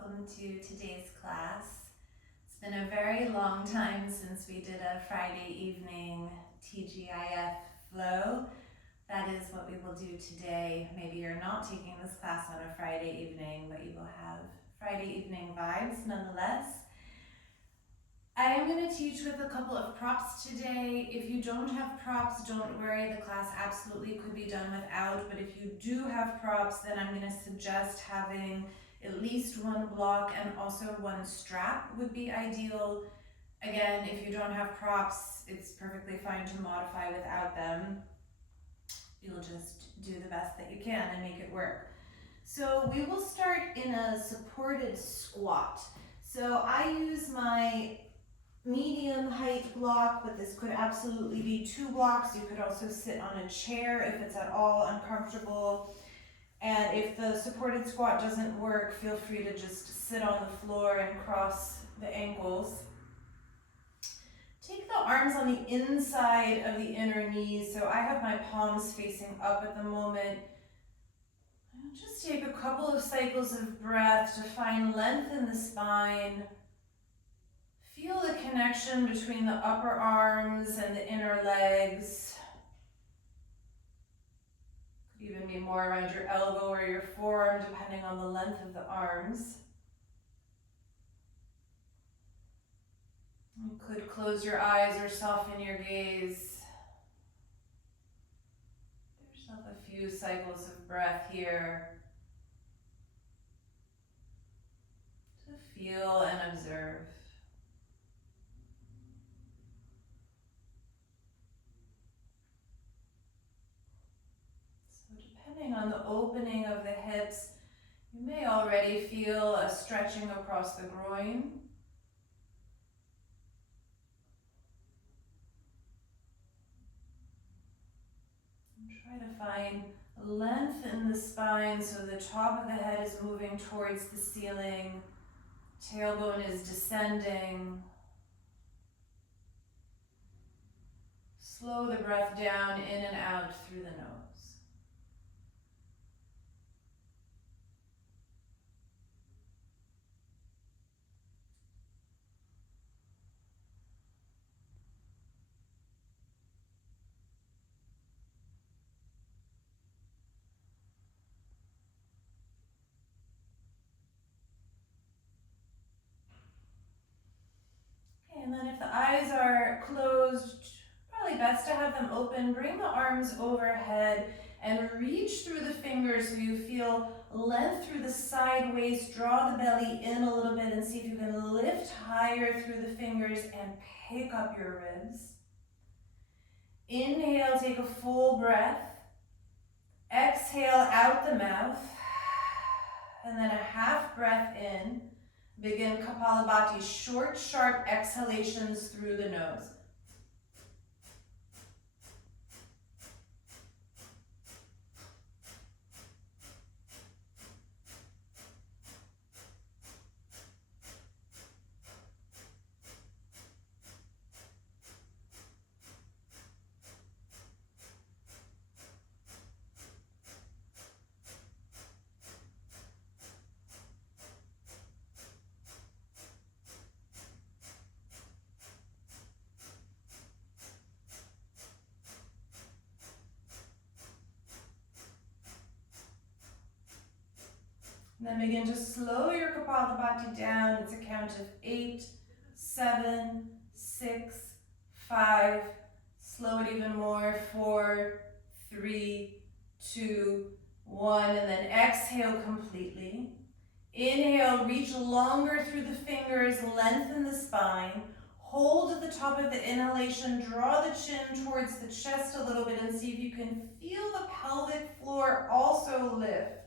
welcome to today's class. It's been a very long time since we did a Friday evening TGIF flow. That is what we will do today. Maybe you're not taking this class on a Friday evening, but you will have Friday evening vibes nonetheless. I am going to teach with a couple of props today. If you don't have props, don't worry, the class absolutely could be done without, but if you do have props, then I'm going to suggest having at least one block and also one strap would be ideal. Again, if you don't have props, it's perfectly fine to modify without them. You'll just do the best that you can and make it work. So we will start in a supported squat. So I use my medium height block, but this could absolutely be 2 blocks. You could also sit on a chair if it's at all uncomfortable. And if the supported squat doesn't work, feel free to just sit on the floor and cross the ankles. Take the arms on the inside of the inner knees. So I have my palms facing up at the moment. Just take a couple of cycles of breath to find length in the spine. Feel the connection between the upper arms and the inner legs. Could even be more around your elbow or your forearm, depending on the length of the arms. You could close your eyes or soften your gaze. Give yourself a few cycles of breath here to feel and observe. Depending on the opening of the hips, you may already feel a stretching across the groin. And try to find length in the spine so the top of the head is moving towards the ceiling, tailbone is descending. Slow the breath down in and out through the nose. And then if the eyes are closed, probably best to have them open. Bring the arms overhead and reach through the fingers so you feel length through the side waist. Draw the belly in a little bit and see if you can lift higher through the fingers and pick up your ribs. Inhale, take a full breath. Exhale out the mouth. And then a half breath in. Begin Kapalabhati, short, sharp exhalations through the nose. And then begin to slow your Kapalabhati down. It's a count of 8, 7, 6, 5. Slow it even more. 4, 3, 2, 1. And then exhale completely. Inhale, reach longer through the fingers, lengthen the spine. Hold at the top of the inhalation. Draw the chin towards the chest a little bit and see if you can feel the pelvic floor also lift.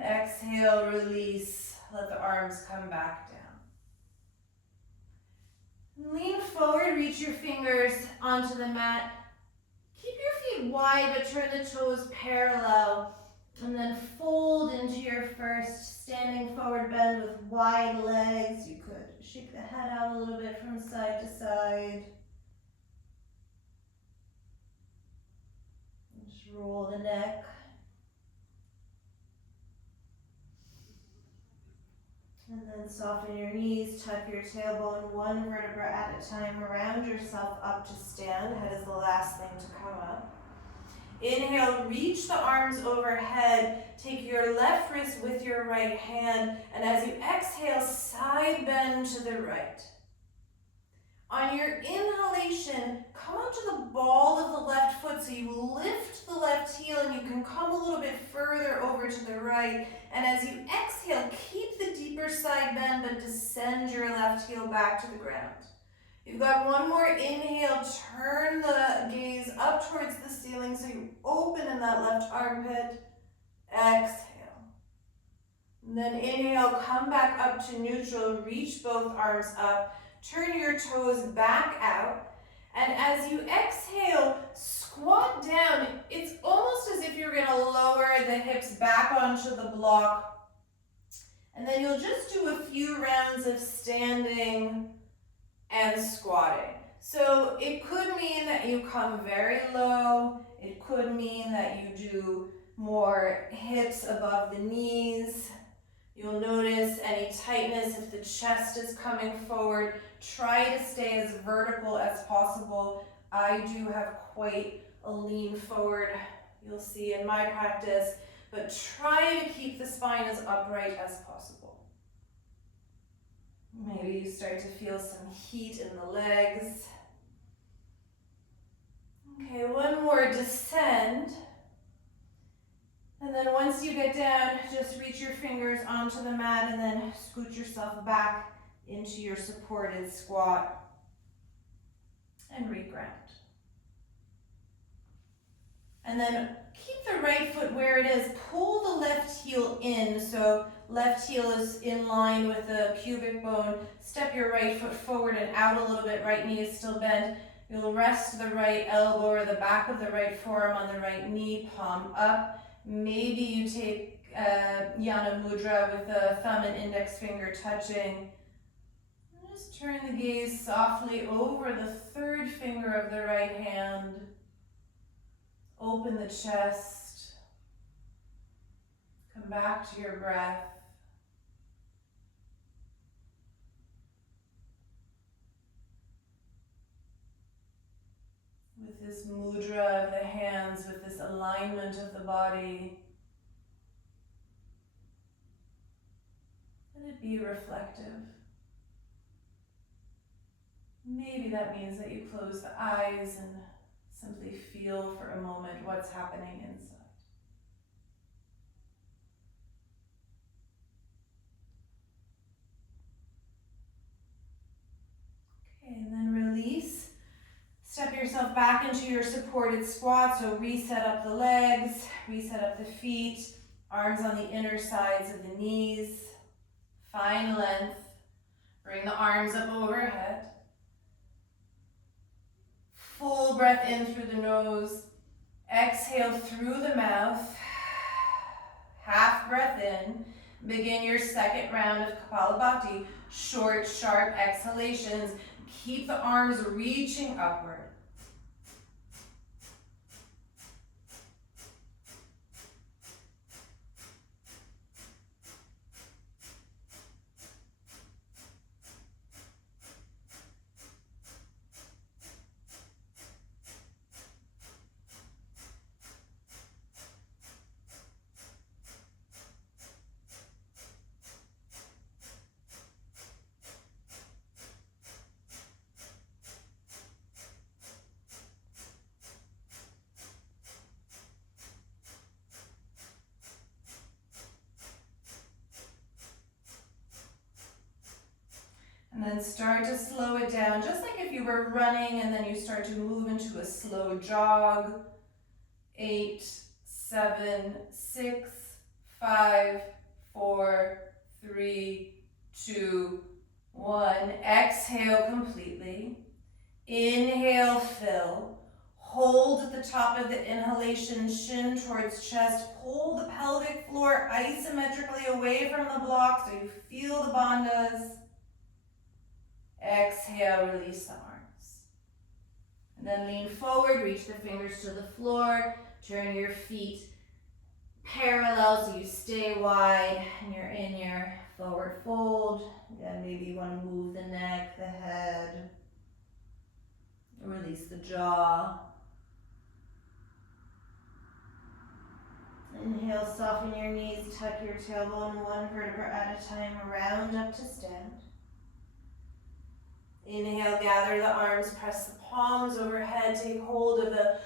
Exhale, release, let the arms come back down. Lean forward, reach your fingers onto the mat. Keep your feet wide, but turn the toes parallel. And then fold into your first standing forward bend with wide legs. You could shake the head out a little bit from side to side. Just roll the neck. And then soften your knees, tuck your tailbone one vertebra at a time, round yourself up to stand. Head is the last thing to come up. Inhale, reach the arms overhead. Take your left wrist with your right hand, and as you exhale, side bend to the right. On your inhalation, come up to the ball of the left foot so you lift the left heel and you can come a little bit further over to the right. And as you exhale, keep the deeper side bend but descend your left heel back to the ground. You've got one more inhale, turn the gaze up towards the ceiling so you open in that left armpit. Exhale. And then inhale, come back up to neutral, reach both arms up. Turn your toes back out, and as you exhale, squat down. It's almost as if you're going to lower the hips back onto the block, and then you'll just do a few rounds of standing and squatting. So it could mean that you come very low. It could mean that you do more hips above the knees. You'll notice any tightness if the chest is coming forward. Try to stay as vertical as possible. I do have quite a lean forward, you'll see in my practice, but try to keep the spine as upright as possible. Maybe you start to feel some heat in the legs. Okay, one more, descend. And then once you get down, just reach your fingers onto the mat and then scoot yourself back into your supported squat and reground. And then keep the right foot where it is. Pull the left heel in, so left heel is in line with the pubic bone. Step your right foot forward and out a little bit. Right knee is still bent. You'll rest the right elbow or the back of the right forearm on the right knee, palm up. Maybe you take Yana Mudra with the thumb and index finger touching. Just turn the gaze softly over the third finger of the right hand. Open the chest. Come back to your breath. With this mudra of the hands, with this alignment of the body, let it be reflective. Maybe that means that you close the eyes and simply feel for a moment what's happening inside. Okay, and then release. Step yourself back into your supported squat, so reset up the legs, reset up the feet, arms on the inner sides of the knees, find length, bring the arms up overhead. Full breath in through the nose, exhale through the mouth, half breath in. Begin your second round of Kapalabhati, short, sharp exhalations. Keep the arms reaching upward. And then start to slow it down, just like if you were running and then you start to move into a slow jog. 8, 7, 6, 5, 4, 3, 2, 1. Exhale completely. Inhale, fill. Hold at the top of the inhalation, shin towards chest. Pull the pelvic floor isometrically away from the block so you feel the bandhas. Exhale, release the arms. And then lean forward, reach the fingers to the floor, turn your feet parallel so you stay wide and you're in your forward fold. Again, maybe you want to move the neck, the head, release the jaw. Inhale, soften your knees, tuck your tailbone one vertebra at a time, round up to stand. Inhale, gather the arms, press the palms overhead, take hold of the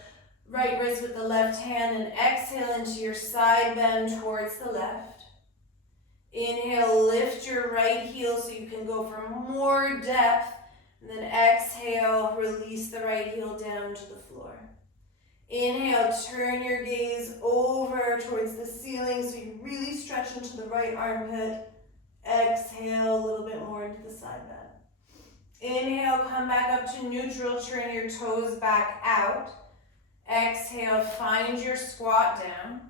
right wrist with the left hand, and exhale into your side bend towards the left. Inhale, lift your right heel so you can go for more depth, and then exhale, release the right heel down to the floor. Inhale, turn your gaze over towards the ceiling so you really stretch into the right armpit. Exhale, a little bit more into the side bend. Inhale, come back up to neutral, turn your toes back out. Exhale, find your squat down.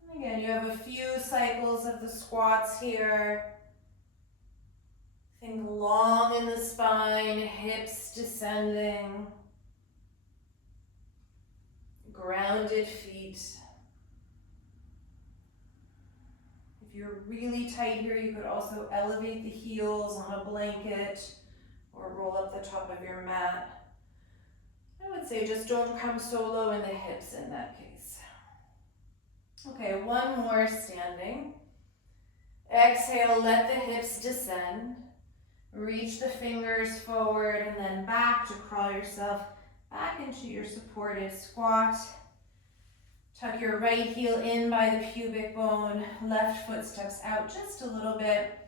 And again, you have a few cycles of the squats here. Think long in the spine, hips descending. Grounded feet. If you're really tight here, you could also elevate the heels on a blanket or roll up the top of your mat. I would say just don't come so low in the hips in that case. Okay, one more standing. Exhale, let the hips descend. Reach the fingers forward and then back to crawl yourself back into your supported squat. Tuck your right heel in by the pubic bone, left foot steps out just a little bit.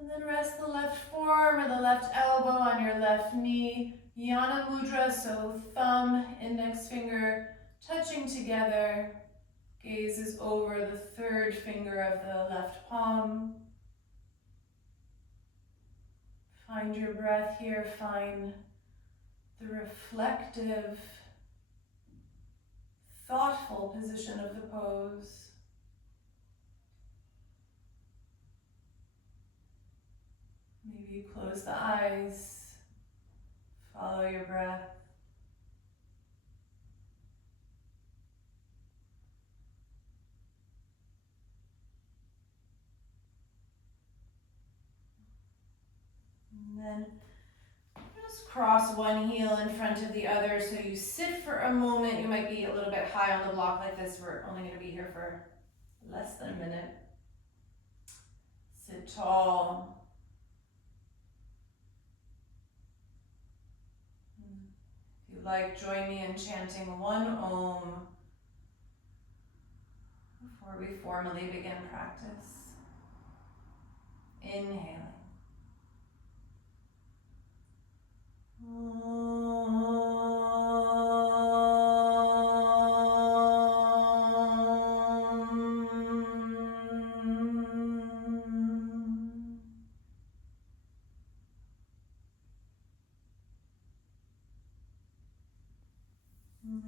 And then rest the left forearm or the left elbow on your left knee. Yana Mudra, so thumb, index finger touching together. Gaze is over the third finger of the left palm. Find your breath here, find the reflective, thoughtful position of the pose. Maybe you close the eyes, follow your breath. And then just cross one heel in front of the other so you sit for a moment. You might be a little bit high on the block like this. We're only going to be here for less than a minute. Sit tall. If you like, join me in chanting one Om before we formally begin practice. Inhaling.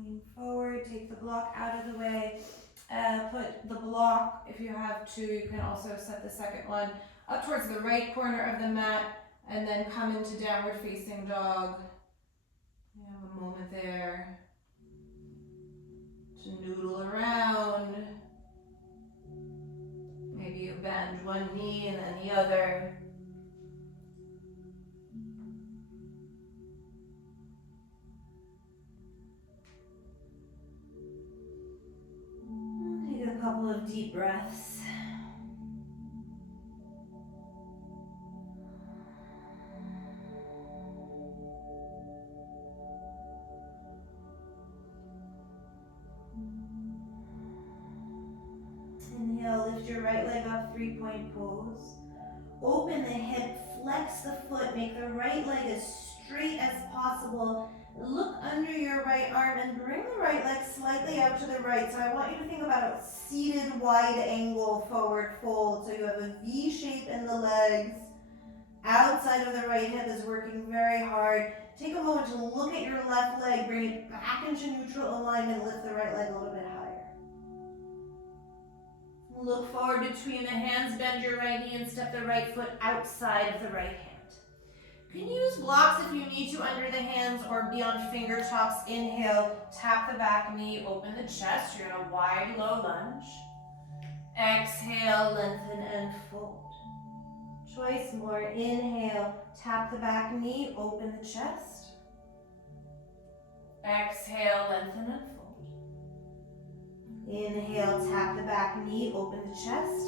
Lean forward, take the block out of the way. Put the block, if you have to, you can also set the second one up towards the right corner of the mat and then come into downward facing dog. You have a moment there to noodle around. Maybe you bend one knee and then the other. Take a couple of deep breaths. Inhale, lift your right leg up, 3-point pose. Open the hip, flex the foot, make the right leg as straight as possible. Look under your right arm and bring the right leg slightly out to the right. So I want you to think about a seated wide angle forward fold. So you have a V shape in the legs. Outside of the right hip is working very hard. Take a moment to look at your left leg, bring it back into neutral alignment, lift the right leg a little bit higher. Look forward between the hands, bend your right knee and step the right foot outside of the right hand. You can use blocks if you need to under the hands or be on fingertips. Inhale, tap the back knee, open the chest. You're in a wide, low lunge. Exhale, lengthen and fold. Twice more. Inhale, tap the back knee, open the chest. Exhale, lengthen and fold. Inhale, tap the back knee, open the chest.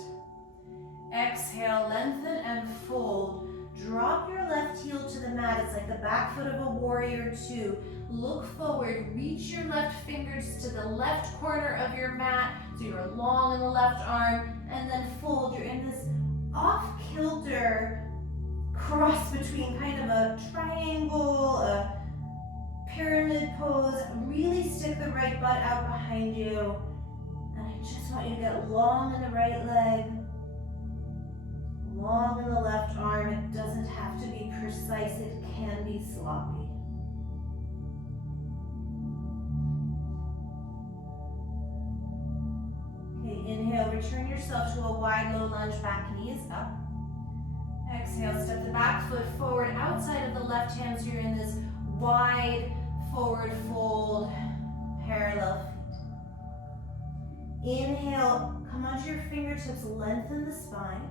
Exhale, lengthen and fold. Drop your left heel to the mat. It's like the back foot of a warrior two. Look forward, reach your left fingers to the left corner of your mat, so you're long in the left arm, and then fold. You're in this off-kilter cross between kind of a triangle, a pyramid pose. Really stick the right butt out behind you. And I just want you to get long in the right leg, long in the left arm. It doesn't have to be precise, it can be sloppy. Okay, inhale, return yourself to a wide low lunge, back knee is up. Exhale, step the back foot forward outside of the left hand, so you're in this wide forward fold, parallel feet. Inhale, come onto your fingertips, lengthen the spine.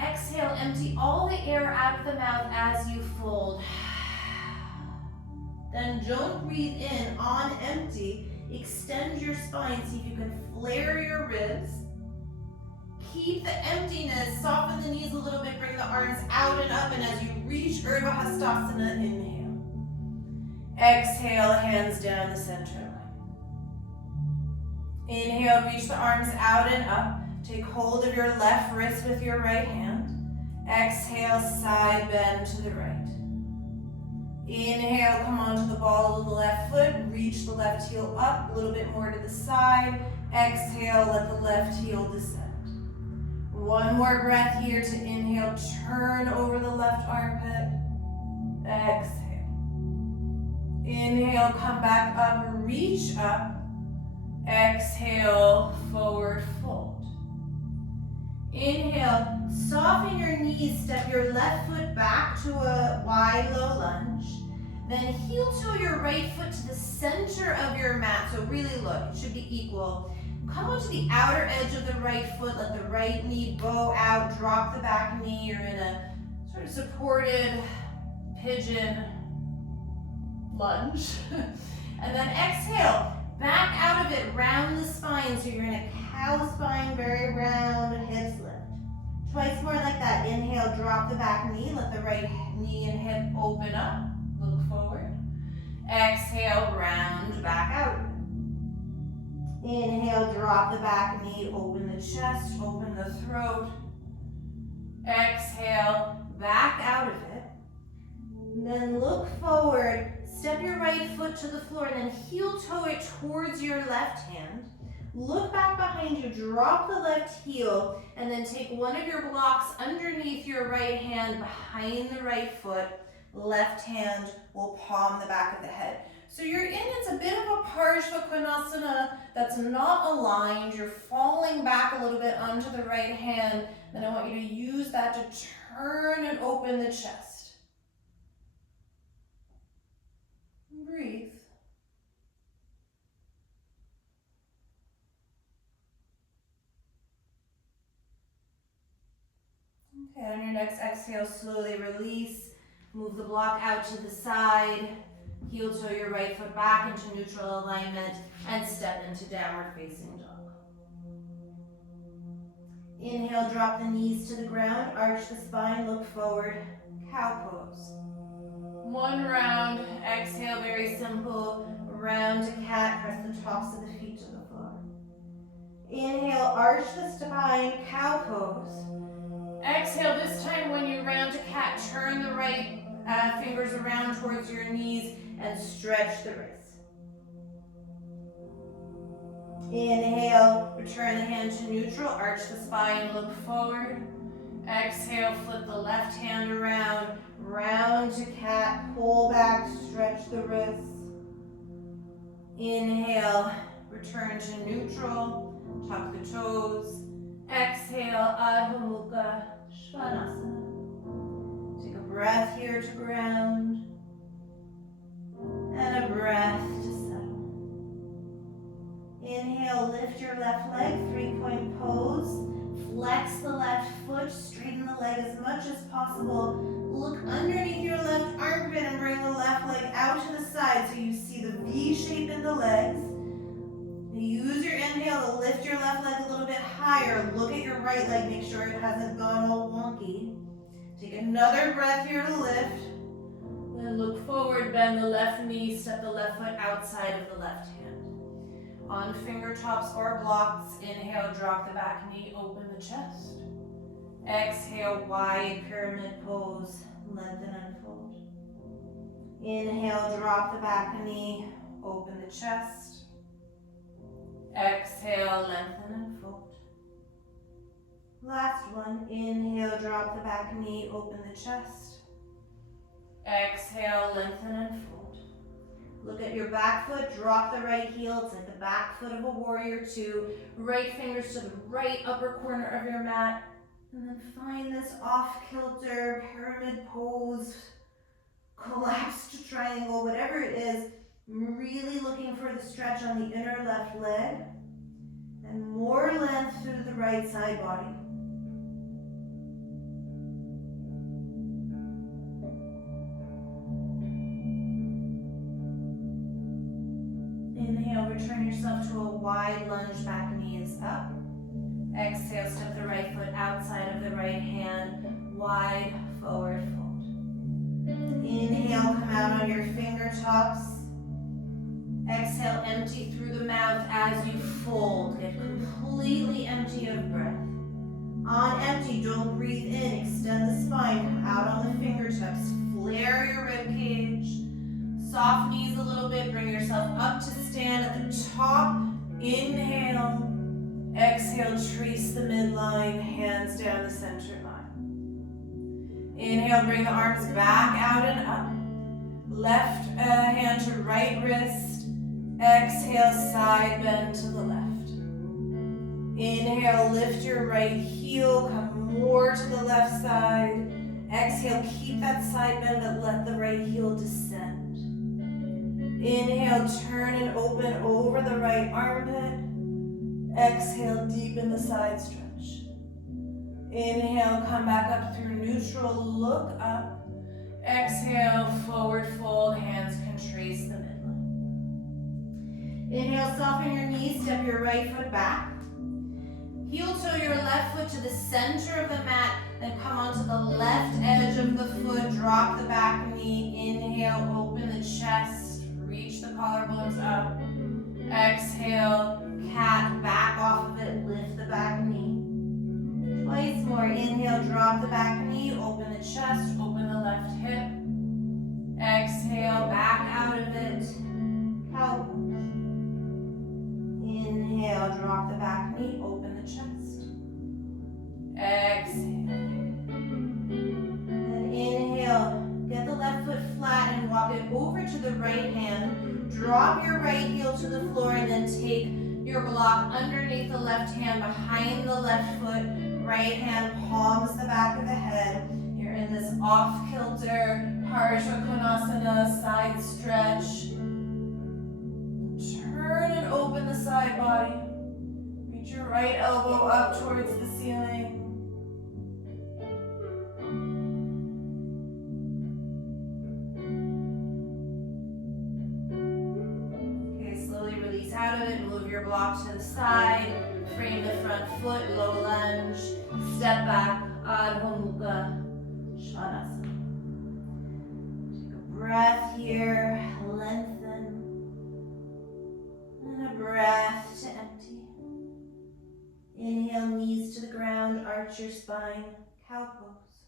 Exhale, empty all the air out of the mouth as you fold. Then don't breathe in on empty. Extend your spine, see if you can flare your ribs. Keep the emptiness, soften the knees a little bit, bring the arms out and up, and as you reach Urdhva Hastasana, inhale. Exhale, hands down the center line. Inhale, reach the arms out and up. Take hold of your left wrist with your right hand. Exhale, side bend to the right. Inhale, come onto the ball of the left foot. Reach the left heel up, a little bit more to the side. Exhale, let the left heel descend. One more breath here to inhale, turn over the left armpit. Exhale. Inhale, come back up, reach up. Exhale, forward fold. Inhale, soften your knees, step your left foot back to a wide low lunge. Then heel toe your right foot to the center of your mat. So really look, it should be equal. Come onto the outer edge of the right foot, let the right knee bow out, drop the back knee. You're in a sort of supported pigeon lunge. And then exhale, back out of it, round the spine. So you're in a cow spine, very round, hips lift. Twice more like that. Inhale, drop the back knee, let the right knee and hip open up, look forward. Exhale, round back out. Inhale, drop the back knee, open the chest, open the throat. Exhale, back out of it. Then look forward, step your right foot to the floor, and then heel toe it towards your left hand. Look back behind you, drop the left heel, and then take one of your blocks underneath your right hand behind the right foot. Left hand will palm the back of the head. So you're in, it's a bit of a Parshva Konasana that's not aligned. You're falling back a little bit onto the right hand. Then I want you to use that to turn and open the chest. Breathe. Okay, on your next exhale, slowly release. Move the block out to the side. Heel toe your right foot back into neutral alignment and step into downward facing dog. Inhale, drop the knees to the ground, arch the spine, look forward, cow pose. One round, exhale, very simple, round to cat, press the tops of the feet to the floor. Inhale, arch the spine, cow pose. Exhale, this time when you round to cat, turn the right fingers around towards your knees and stretch the wrists. Inhale, return the hand to neutral, arch the spine, look forward. Exhale, flip the left hand around, round to cat, pull back, stretch the wrists. Inhale, return to neutral, tuck the toes. Exhale, Adho Mukha Svanasana. Take a breath here to ground. And a breath to settle. Inhale, lift your left leg, 3-point pose. Flex the left foot, straighten the leg as much as possible. Look underneath your left armpit and bring the left leg out to the side so you see the V shape in the legs. Use your inhale to lift your left leg a little bit higher. Look at your right leg, make sure it hasn't gone all wonky. Take another breath here to lift. Then look forward, bend the left knee, step the left foot outside of the left hand. On finger tops or blocks, inhale, drop the back knee, open the chest. Exhale, wide pyramid pose, lengthen and fold. Inhale, drop the back knee, open the chest. Exhale, lengthen and fold. Last one, inhale, drop the back knee, open the chest. Exhale, lengthen and fold. Look at your back foot, drop the right heel. It's like the back foot of a warrior two. Right fingers to the right upper corner of your mat. And then find this off-kilter pyramid pose, collapsed triangle, whatever it is. Really looking for the stretch on the inner left leg. And more length through the right side body. Inhale, return yourself to a wide lunge, back knee is up. Exhale, step the right foot outside of the right hand, wide forward fold. Inhale, come out on your fingertips. Exhale, empty through the mouth as you fold. Get completely empty of breath. On empty, don't breathe in. Extend the spine, come out on the fingertips. Flare your rib cage. Soft knees a little bit. Bring yourself up to stand at the top. Inhale. Exhale, trace the midline, hands down the center line. Inhale, bring the arms back out and up. Left hand to right wrist. Exhale, side bend to the left. Inhale, lift your right heel, come more to the left side. Exhale, keep that side bend, but let the right heel descend. Inhale, turn and open over the right armpit. Exhale, deepen the side stretch. Inhale, come back up through neutral, look up. Exhale, forward fold, hands can trace the midline. Inhale, soften your knees, step your right foot back. Heel toe your left foot to the center of the mat, then come onto the left edge of the foot, drop the back knee. Inhale, open the chest, reach the collarbones up. Exhale, cat, back off of it, lift the back knee. Twice more, inhale, drop the back knee, open the chest, open the left hip. Exhale, back out of it, cow pose. Inhale, drop the back knee, open the chest. Exhale. And inhale, get the left foot flat and walk it over to the right hand. Drop your right heel to the floor and then take your block underneath the left hand, behind the left foot. Right hand palms the back of the head. You're in this off-kilter Harsha Konasana side stretch. Turn and open the side body. Reach your right elbow up towards the ceiling. Okay, slowly release out of it. Move your block to the side. Frame the front foot, low lunge. Step back, Adho Mukha Svanasana. Take a breath here, lengthen. And a breath to empty. Inhale, knees to the ground, arch your spine, cow pose.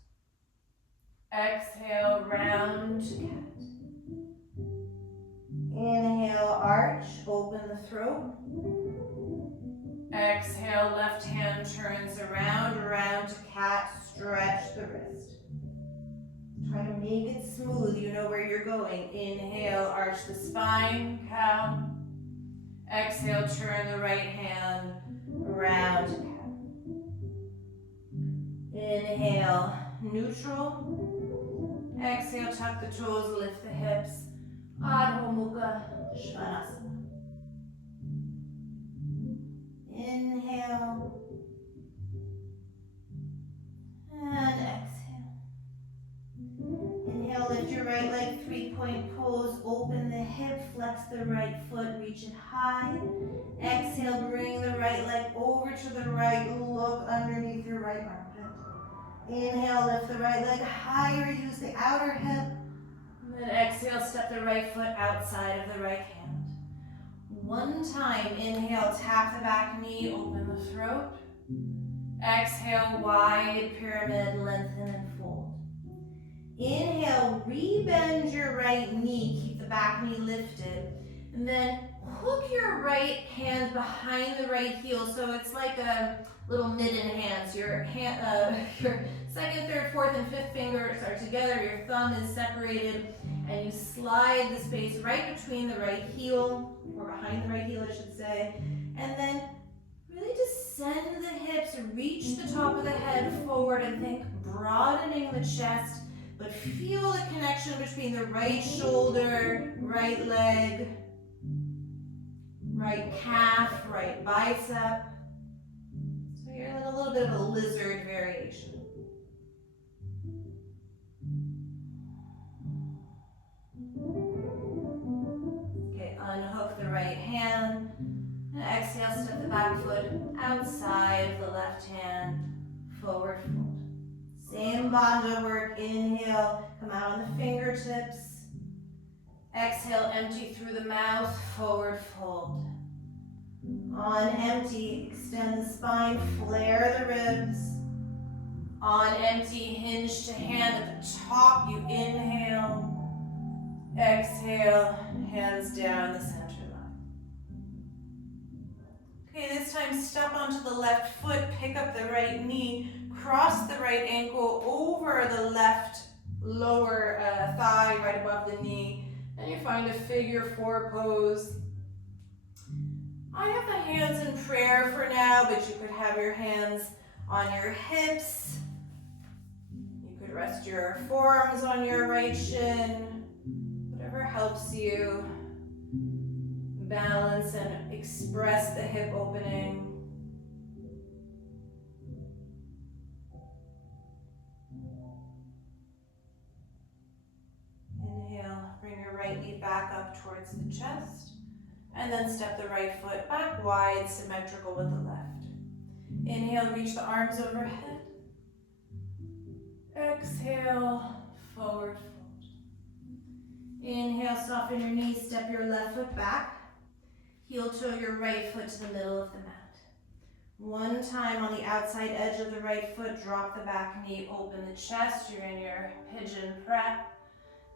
Exhale, round to cat. Inhale, arch, open the throat. Exhale, left hand turns around, round to cat, stretch the wrist. Try to make it smooth, you know where you're going. Inhale, arch the spine, cow. Exhale, turn the right hand, round to cat. Inhale, neutral. Exhale, tuck the toes, lift the hips. Adho Mukha Svanasana. Inhale. And exhale. Inhale, lift your right leg, 3-point pose. Open the hip, flex the right foot, reach it high. Exhale, bring the right leg over to the right. Look underneath your right armpit. Inhale, lift the right leg higher, use the outer hip. And then exhale, step the right foot outside of the right hand. One time, inhale, tap the back knee, open the throat. Exhale, wide pyramid, lengthen and fold. Inhale, rebend your right knee, keep the back knee lifted. And then hook your right hand behind the right heel, so it's like a little midden hands. Your second, third, fourth, and fifth fingers are together, your thumb is separated, and you slide the space right between the right heel, or behind the right heel, I should say, and then really descend the hips, reach the top of the head forward, and think broadening the chest, but feel the connection between the right shoulder, right leg, right calf, right bicep. So you're in a little bit of a lizard variation. Okay, unhook the right hand. And exhale, step the back foot outside of the left hand, forward fold. Same bandha work. Inhale, come out on the fingertips. Exhale, empty through the mouth, forward fold. On empty, extend the spine, flare the ribs. On empty, hinge to hand at the top, you inhale. Exhale, hands down the center line. Okay, this time step onto the left foot, pick up the right knee, cross the right ankle over the left lower thigh right above the knee, and you find a figure four pose. I have the hands in prayer for now, but you could have your hands on your hips. You could rest your forearms on your right shin, whatever helps you balance and express the hip opening. Inhale, bring your right knee back up towards the chest. And then step the right foot back wide, symmetrical with the left. Inhale, reach the arms overhead. Exhale, forward fold. Inhale, soften your knees, step your left foot back. Heel toe your right foot to the middle of the mat. One time on the outside edge of the right foot, drop the back knee, open the chest. You're in your pigeon prep.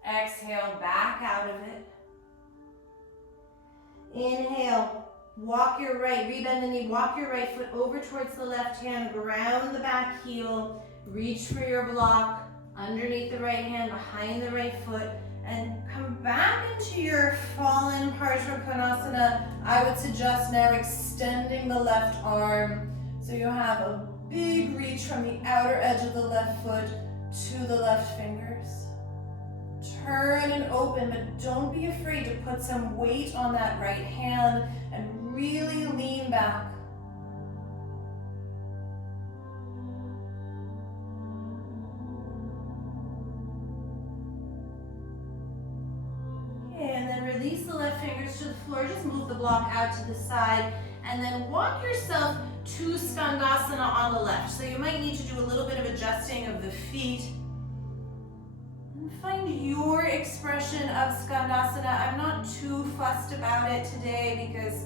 Exhale, back out of it. Inhale, walk your right, rebend the knee, walk your right foot over towards the left hand, ground the back heel, reach for your block, underneath the right hand, behind the right foot, and come back into your fallen Parsvakonasana. I would suggest now extending the left arm, so you have a big reach from the outer edge of the left foot to the left fingers. Turn and open, but don't be afraid to put some weight on that right hand and really lean back. Okay, and then release the left fingers to the floor. Just move the block out to the side, and then walk yourself to Skandasana on the left. So you might need to do a little bit of adjusting of the feet. Find your expression of Skandasana. I'm not too fussed about it today because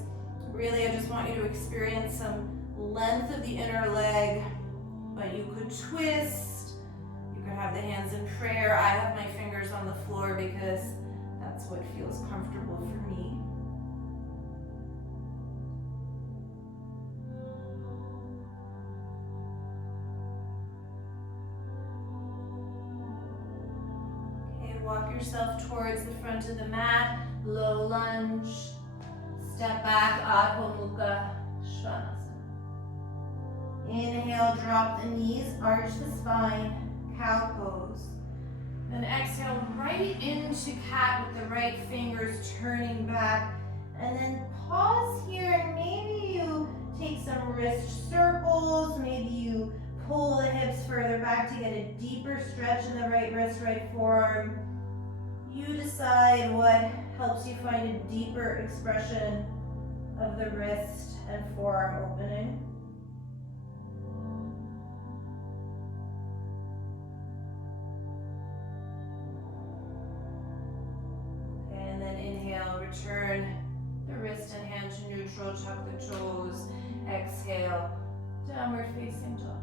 really I just want you to experience some length of the inner leg, but you could twist, you could have the hands in prayer. I have my fingers on the floor because that's what feels comfortable for me. Walk yourself towards the front of the mat, low lunge, step back, Adho Mukha Svanasana. Inhale, drop the knees, arch the spine, cow pose. Then exhale right into cat with the right fingers turning back. And then pause here and maybe you take some wrist circles. Maybe you pull the hips further back to get a deeper stretch in the right wrist, right forearm. You decide what helps you find a deeper expression of the wrist and forearm opening. Okay, and then inhale, return the wrist and hand to neutral, tuck the toes. Exhale, downward facing dog.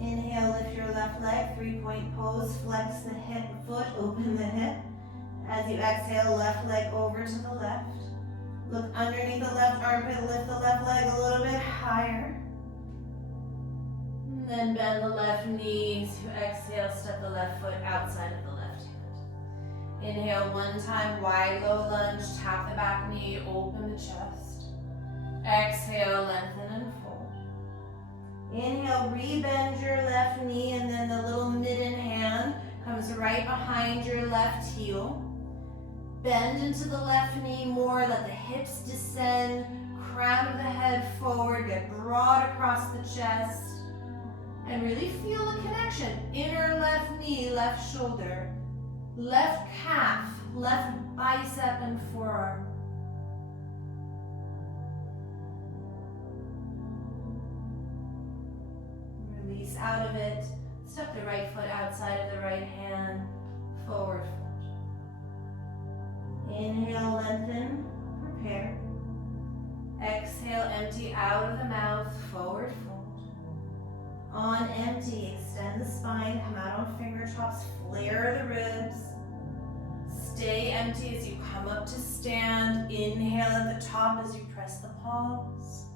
Inhale, lift your left leg, 3-point pose, flex the hip, foot, open the hip. As you exhale, left leg over to the left. Look underneath the left armpit, lift the left leg a little bit higher. And then bend the left knee. As you exhale, step the left foot outside of the left hand. Inhale one time, wide low lunge, tap the back knee, open the chest. Exhale, lengthen and fold. Inhale, rebend your left knee, and then the little midden hand comes right behind your left heel. Bend into the left knee more, let the hips descend, crown of the head forward, get broad across the chest, and really feel the connection. Inner left knee, left shoulder, left calf, left bicep and forearm. Release out of it. Step the right foot outside of the right hand, forward fold. Inhale, lengthen, prepare. Exhale, empty out of the mouth, forward fold. On empty, extend the spine, come out on finger tops, flare the ribs. Stay empty as you come up to stand. Inhale at the top as you press the palms.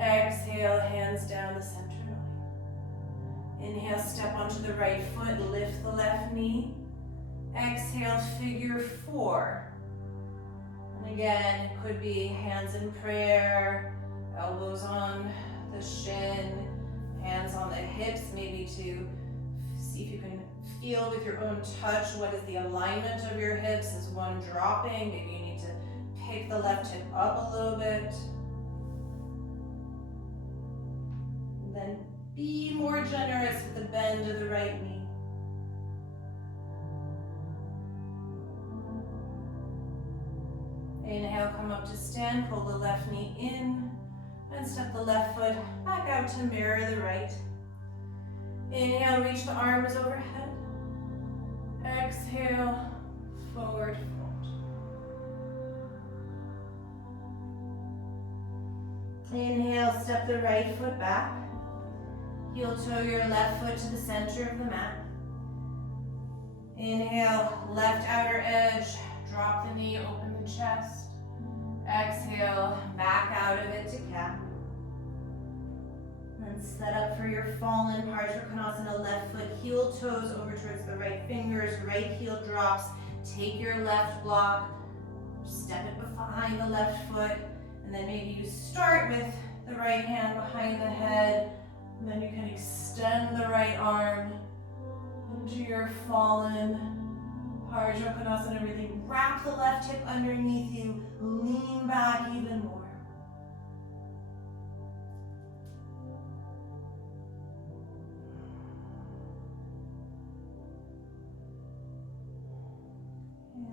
Exhale, hands down the center line. Inhale, step onto the right foot, lift the left knee. Exhale, figure four. And again, it could be hands in prayer, elbows on the shin, hands on the hips, maybe to see if you can feel with your own touch what is the alignment of your hips. Is one dropping? Maybe you need to pick the left hip up a little bit. And then be more generous with the bend of the right knee. Inhale, come up to stand, pull the left knee in, and step the left foot back out to mirror the right. Inhale, reach the arms overhead. Exhale, forward fold. Inhale, step the right foot back. Heel toe your left foot to the center of the mat. Inhale, left outer edge, drop the knee, open the chest. Exhale, back out of it to cat. And set up for your fallen Parsva Konasana, left foot, heel toes over towards the right fingers, right heel drops. Take your left block, step it behind the left foot, and then maybe you start with the right hand behind the head, and then you can extend the right arm into your fallen Parsva Konasana. Really wrap the left hip underneath you, lean back even more.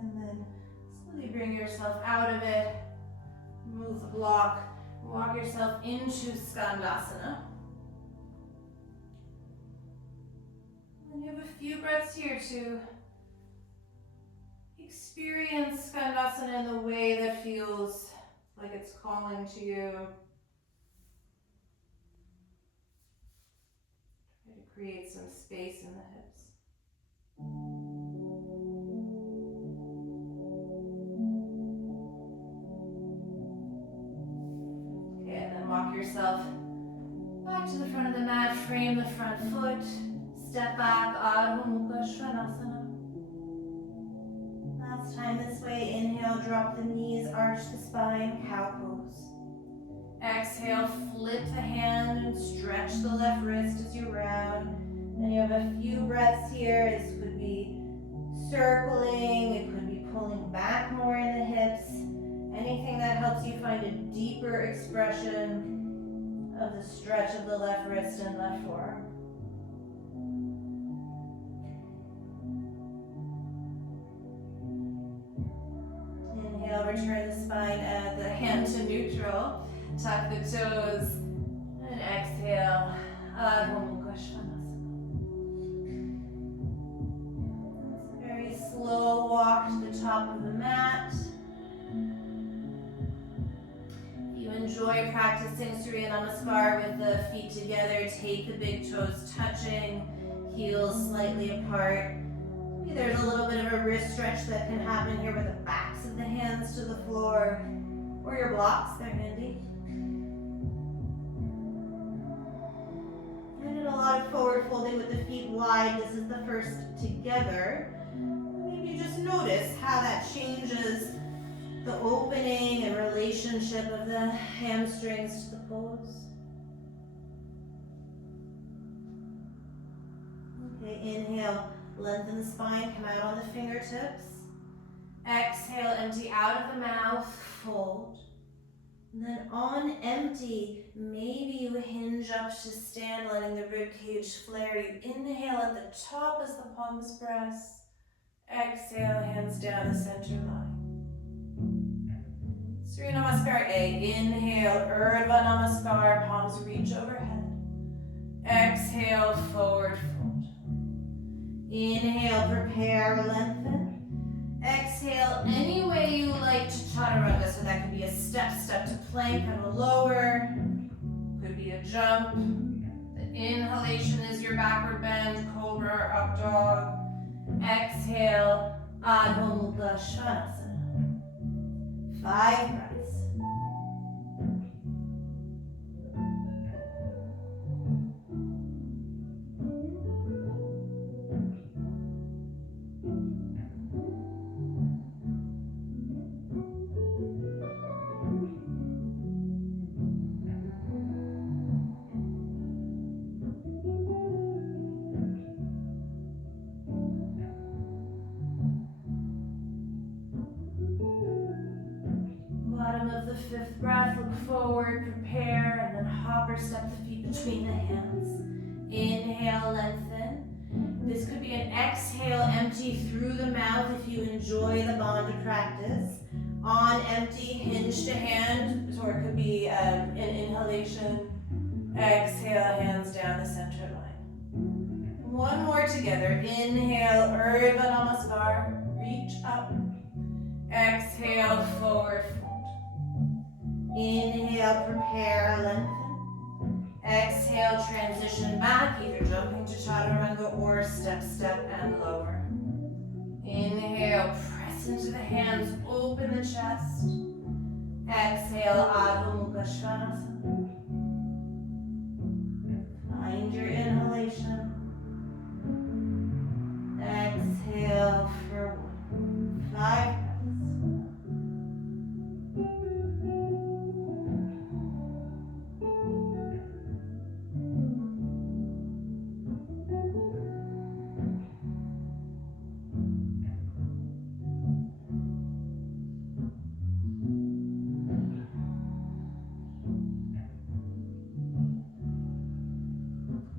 And then slowly bring yourself out of it, move the block, walk yourself into Skandasana. And you have a few breaths here to experience Skandasana in the way that feels like it's calling to you. Try to create some space in the hips. Okay, and then walk yourself back to the front of the mat, frame the front foot, step back, Adho Mukha Svanasana. Last time this way, inhale, drop the knees, arch the spine, cow pose. Exhale, flip the hand and stretch the left wrist as you round. Then you have a few breaths here. This could be circling, it could be pulling back more in the hips. Anything that helps you find a deeper expression of the stretch of the left wrist and left forearm. Inhale, return the spine, the hand to neutral. Tuck the toes, and exhale. Adho Mukha Svanasana. Very slow walk to the top of the mat. If you enjoy practicing Surya Namaskar with the feet together, take the big toes touching, heels slightly apart. Maybe there's a little bit of a wrist stretch that can happen here with the backs of the hands to the floor, or your blocks, they're handy. I did a lot of forward folding with the feet wide. This is the first together. Maybe just notice how that changes the opening and relationship of the hamstrings to the pose. Okay, inhale, lengthen the spine, come out on the fingertips. Exhale, empty out of the mouth, fold. And then on empty, maybe you hinge up to stand, letting the ribcage flare. You inhale at the top as the palms press. Exhale, hands down the center line. Surya Namaskar A. Inhale, Urdhva Namaskar, palms reach overhead. Exhale, forward fold. Inhale, prepare, lengthen. Exhale, any way you like to chaturanga, so that could be a step to plank, kind of lower, could be a jump. The inhalation is your backward bend, cobra or up dog. Exhale, Adho Mukha Svanasana. 5 breaths. Bottom of the 5th breath, look forward, prepare, and then hop or step the feet between the hands. Inhale, lengthen. This could be an exhale, empty through the mouth if you enjoy the bandha practice. On empty, hinge to hand, or it could be an inhalation. Exhale, hands down the center line. One more together. Inhale, Urdhva Namaskar, reach up. Exhale, forward fold. Inhale, prepare, lengthen. Exhale, transition back, either jumping to chaturanga or step and lower. Inhale, press into the hands, open the chest. Exhale, Adho Mukha Svanasana. Find your inhalation. Exhale for 5 breaths.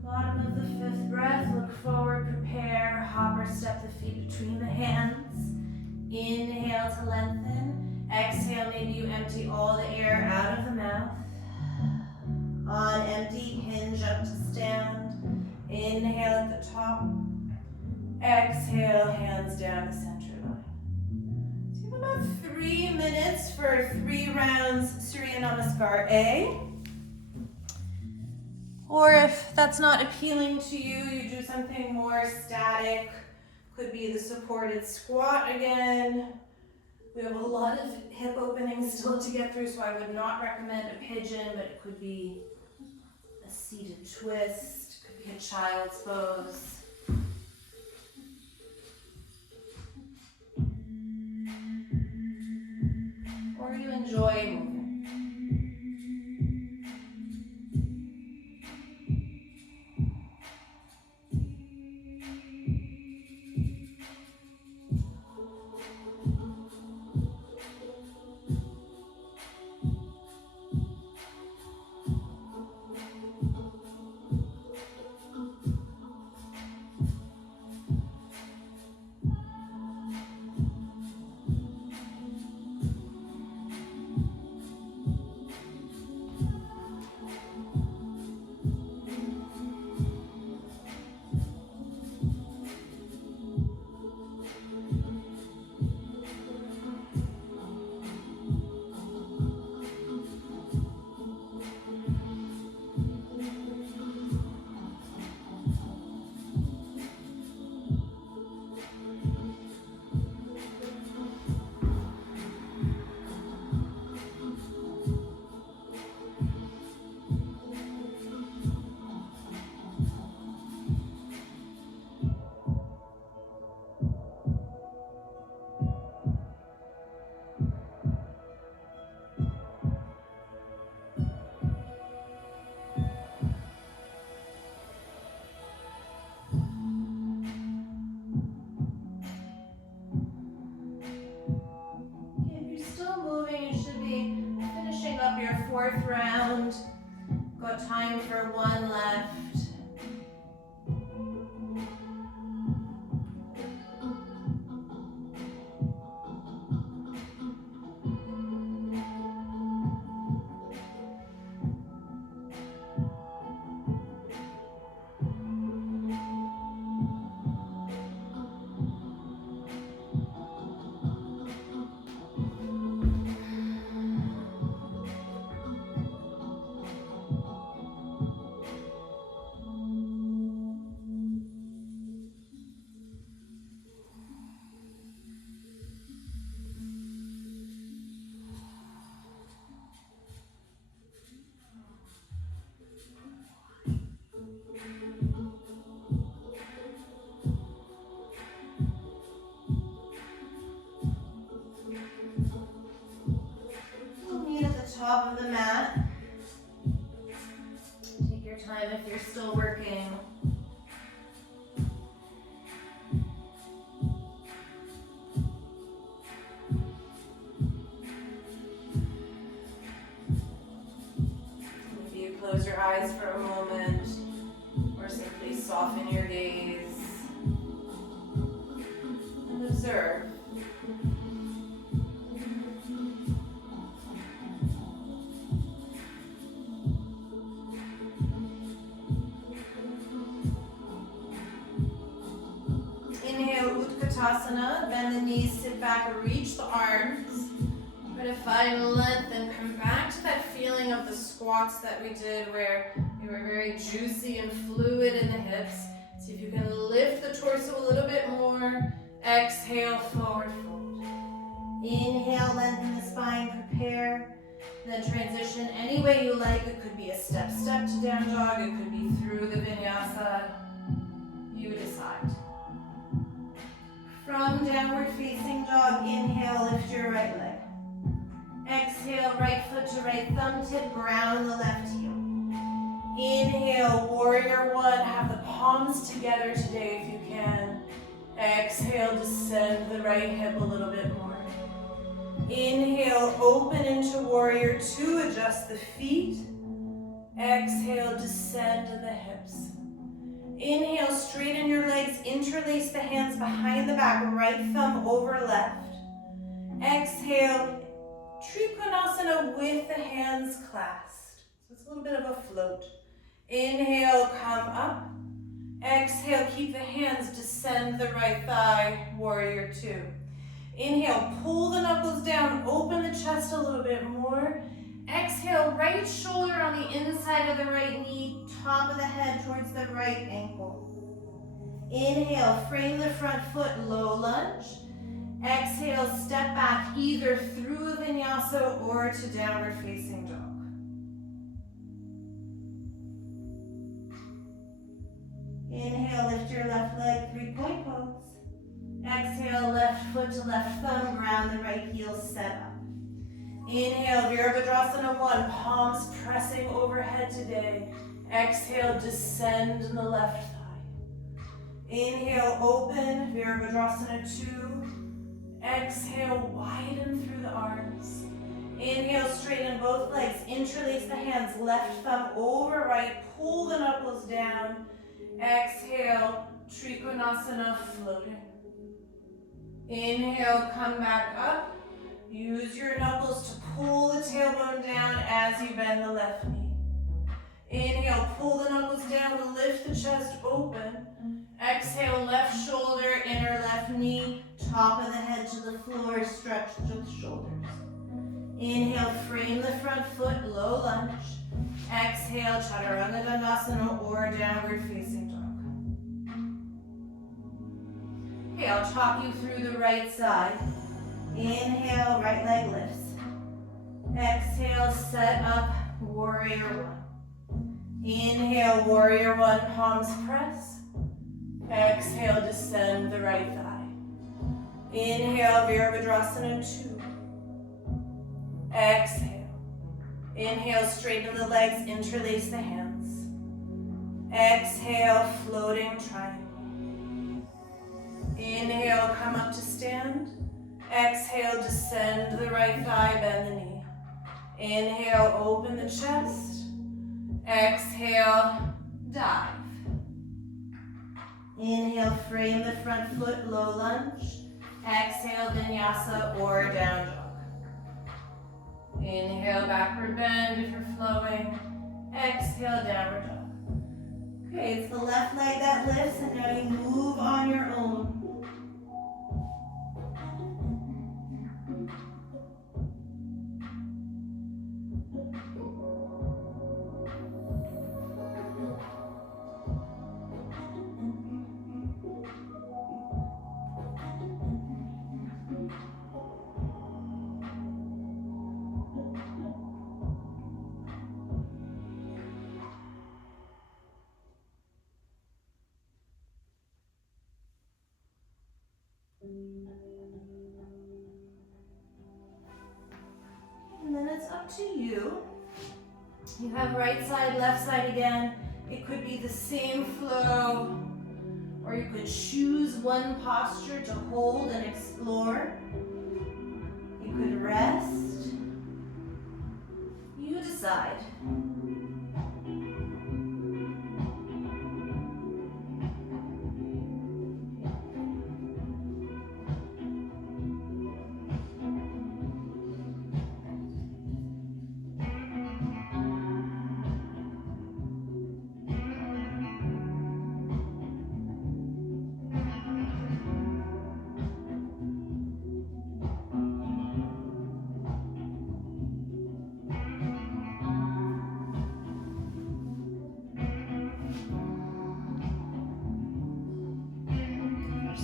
Bottom of the 5th breath, look forward, prepare, hop or step the feet between the hands. Inhale to lengthen. Exhale, maybe you empty all the air out of the mouth. On empty, hinge up to stand. Inhale at the top. Exhale, hands down the center line. So you have about 3 minutes for 3 rounds Surya Namaskar A. Or if that's not appealing to you, you do something more static. Could be the supported squat again. We have a lot of hip openings still to get through, so I would not recommend a pigeon, but it could be a seated twist, could be a child's pose. Or you enjoy moving. 4th round. Got time for one left. Top of the mat. Take your time if you're still working. Maybe you close your eyes for a moment or simply soften your gaze and observe. Bend the knees, sit back, reach the arms. Try to find length and come back to that feeling of the squats that we did where we were very juicy and fluid in the hips. See if you can lift the torso a little bit more. Exhale, forward fold. Inhale, lengthen the spine, prepare. Then transition any way you like. It could be a step to down dog. It could be through the vinyasa. You decide. From downward facing dog, inhale, lift your right leg. Exhale, right foot to right thumb tip, ground the left heel. Inhale, warrior one, have the palms together today if you can. Exhale, descend the right hip a little bit more. Inhale, open into warrior two, adjust the feet. Exhale, descend the hips. Inhale, straighten your legs, interlace the hands behind the back, right thumb over left. Exhale, Trikonasana with the hands clasped. So it's a little bit of a float. Inhale, come up. Exhale, keep the hands, descend the right thigh, warrior two. Inhale, pull the knuckles down, open the chest a little bit more. Exhale, right shoulder on the inside of the right knee, top of the head towards the right ankle. Inhale, frame the front foot, low lunge. Exhale, step back either through a vinyasa or to downward facing dog. Inhale, lift your left leg, 3-point pose. Exhale, left foot to left thumb, ground the right heel, set up. Inhale, Virabhadrasana 1, palms pressing overhead today. Exhale, descend in the left thigh. Inhale, open, Virabhadrasana 2. Exhale, widen through the arms. Inhale, straighten both legs, interlace the hands, left thumb over right, pull the knuckles down. Exhale, Trikonasana, floating. Inhale, come back up. Use your knuckles to pull the tailbone down as you bend the left knee. Inhale, pull the knuckles down, lift the chest open. Exhale, left shoulder, inner left knee, top of the head to the floor, stretch the shoulders. Inhale, frame the front foot, low lunge. Exhale, Chaturanga Dandasana or downward facing dog. Okay, I'll talk you through the right side. Inhale, right leg lifts. Exhale, set up, warrior one. Inhale, warrior one, palms press. Exhale, descend the right thigh. Inhale, Virabhadrasana 2. Exhale. Inhale, straighten the legs, interlace the hands. Exhale, floating triangle. Inhale, come up to stand. Exhale, descend the right thigh, bend the knee. Inhale, open the chest. Exhale, dive. Inhale, frame the front foot, low lunge. Exhale, vinyasa or down dog. Inhale, backward bend if you're flowing. Exhale, downward dog. Okay, it's the left leg that lifts, and now you move on your own. And then it's up to you. You have right side, left side again. It could be the same flow, or you could choose one posture to hold and explore. You could rest. You decide.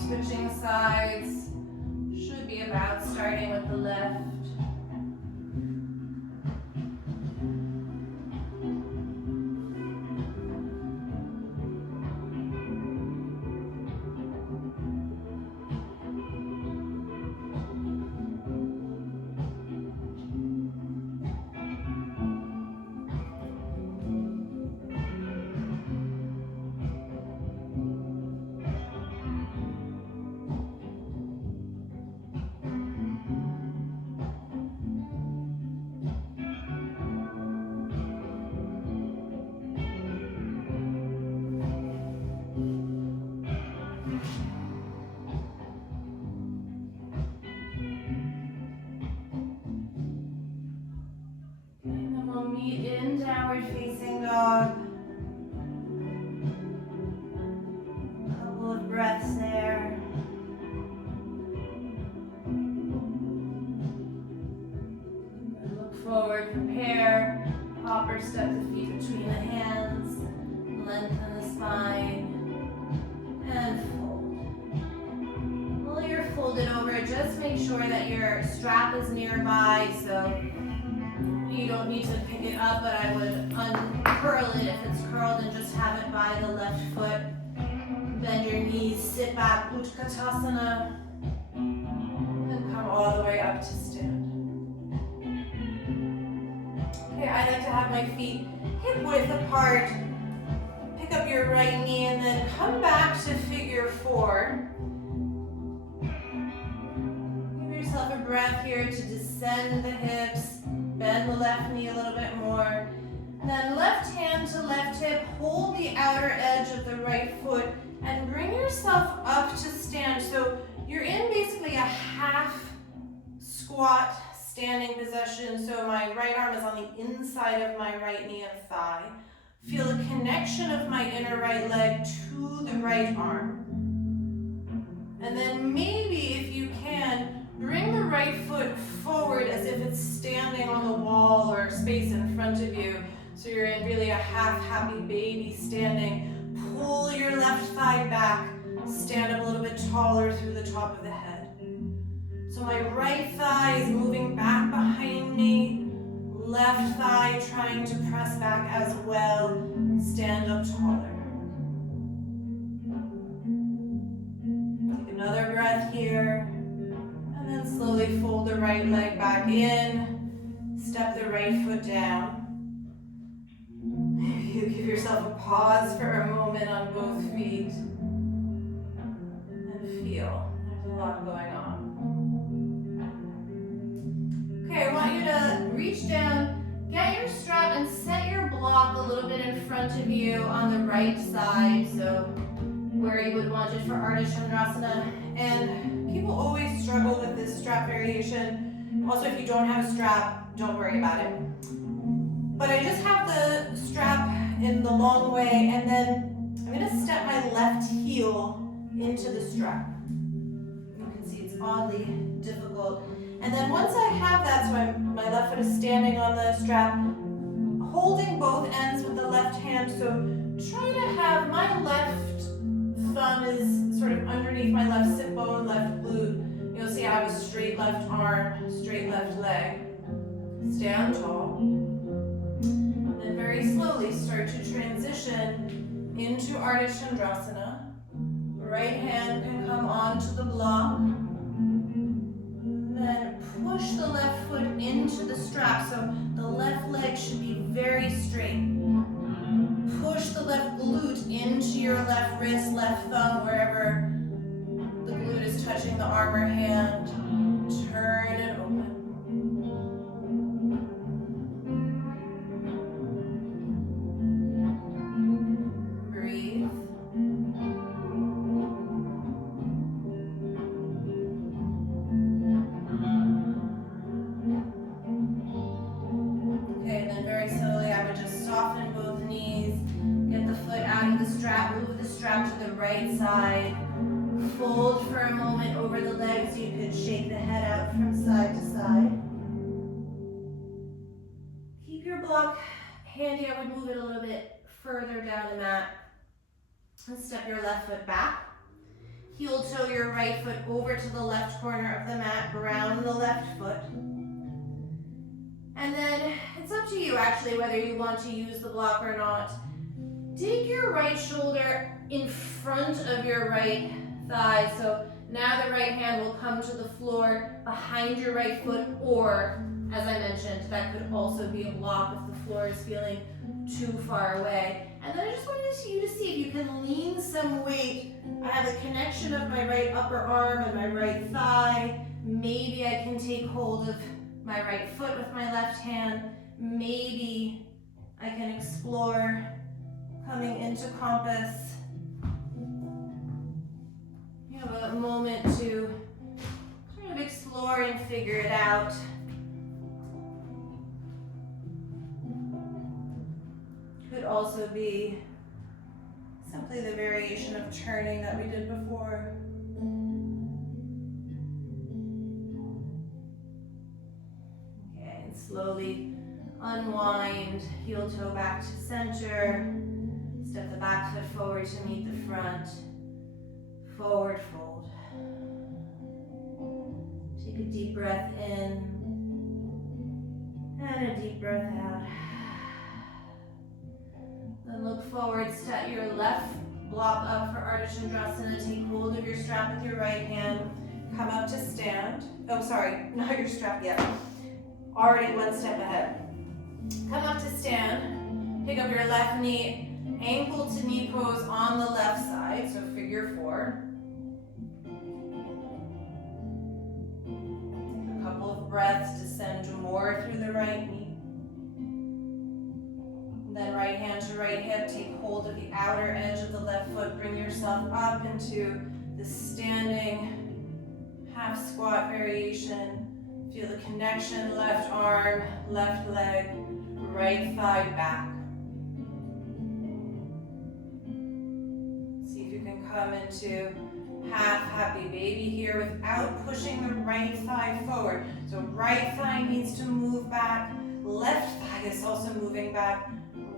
Switching sides, should be about starting with the left. Facing dog. A couple of breaths there. Look forward, prepare. Hopper step the feet between the hands. Lengthen the spine. And fold. While you're folded over, just make sure that your strap is nearby, so you don't need to pick it up, but I would uncurl it if it's curled and just have it by the left foot. Bend your knees, sit back, Utkatasana, and come all the way up to stand. Okay, I like to have my feet hip width apart. Pick up your right knee and then come back to figure four. Give yourself a breath here to descend the hips. Bend the left knee a little bit more. And then left hand to left hip, hold the outer edge of the right foot and bring yourself up to stand. So you're in basically a half squat standing position. So my right arm is on the inside of my right knee and thigh. Feel the connection of my inner right leg to the right arm. And then maybe if you can, bring the right foot forward as if it's standing on the wall or space in front of you. So you're in really a half happy baby standing. Pull your left thigh back. Stand up a little bit taller through the top of the head. So my right thigh is moving back behind me. Left thigh trying to press back as well. Stand up taller. Take another breath here. And then slowly fold the right leg back in. Step the right foot down. Maybe you give yourself a pause for a moment on both feet. And feel. There's a lot going on. Okay, I want you to reach down block a little bit in front of you on the right side, so where you would want it for Ardha Chandrasana. And people always struggle with this strap variation. Also, if you don't have a strap, don't worry about it. But I just have the strap in the long way, and then I'm gonna step my left heel into the strap. You can see it's oddly difficult. And then once I have that, so my left foot is standing on the strap, holding both ends with the left hand, so try to have my left thumb is sort of underneath my left sit bone, left glute. You'll see I have a straight left arm, straight left leg. Stand tall. Then very slowly start to transition into Ardha Chandrasana. Right hand can come onto the block. Then push the left foot into the strap, so the left leg should be very straight. Push the left glute into your left wrist, left thumb, wherever the glute is touching the arm or hand. Turn and open. Breathe. Okay, and then very slowly I would just soften both knees. Get the foot out of the strap, move the strap to the right side. Fold for a moment over the legs. You could shake the head out from side to side. Keep your block handy. I would move it a little bit further down the mat. And step your left foot back. Heel toe your right foot over to the left corner of the mat. Ground the left foot. And then it's up to you actually whether you want to use the block or not. Dig your right shoulder in front of your right thigh. So now the right hand will come to the floor behind your right foot, or as I mentioned, that could also be a block if the floor is feeling too far away. And then I just wanted you to see if you can lean some weight. I have a connection of my right upper arm and my right thigh. Maybe I can take hold of my right foot with my left hand. Maybe I can explore coming into compass. You have a moment to sort of explore and figure it out. Could also be simply the variation of turning that we did before. Okay, and slowly unwind, heel toe back to center. Step the back foot forward to meet the front. Forward fold. Take a deep breath in and a deep breath out. Then look forward, set your left block up for Ardha Chandrasana. Take hold of your strap with your right hand. Come up to stand. Oh, sorry, not your strap yet. Already one step ahead. Come up to stand. Pick up your left knee, ankle to knee pose on the left side, so figure four. Take a couple of breaths, descend more through the right knee. Then right hand to right hip, take hold of the outer edge of the left foot, bring yourself up into the standing half squat variation. Feel the connection, left arm, left leg, right thigh back. See if you can come into half happy baby here without pushing the right thigh forward. So right thigh needs to move back, left thigh is also moving back.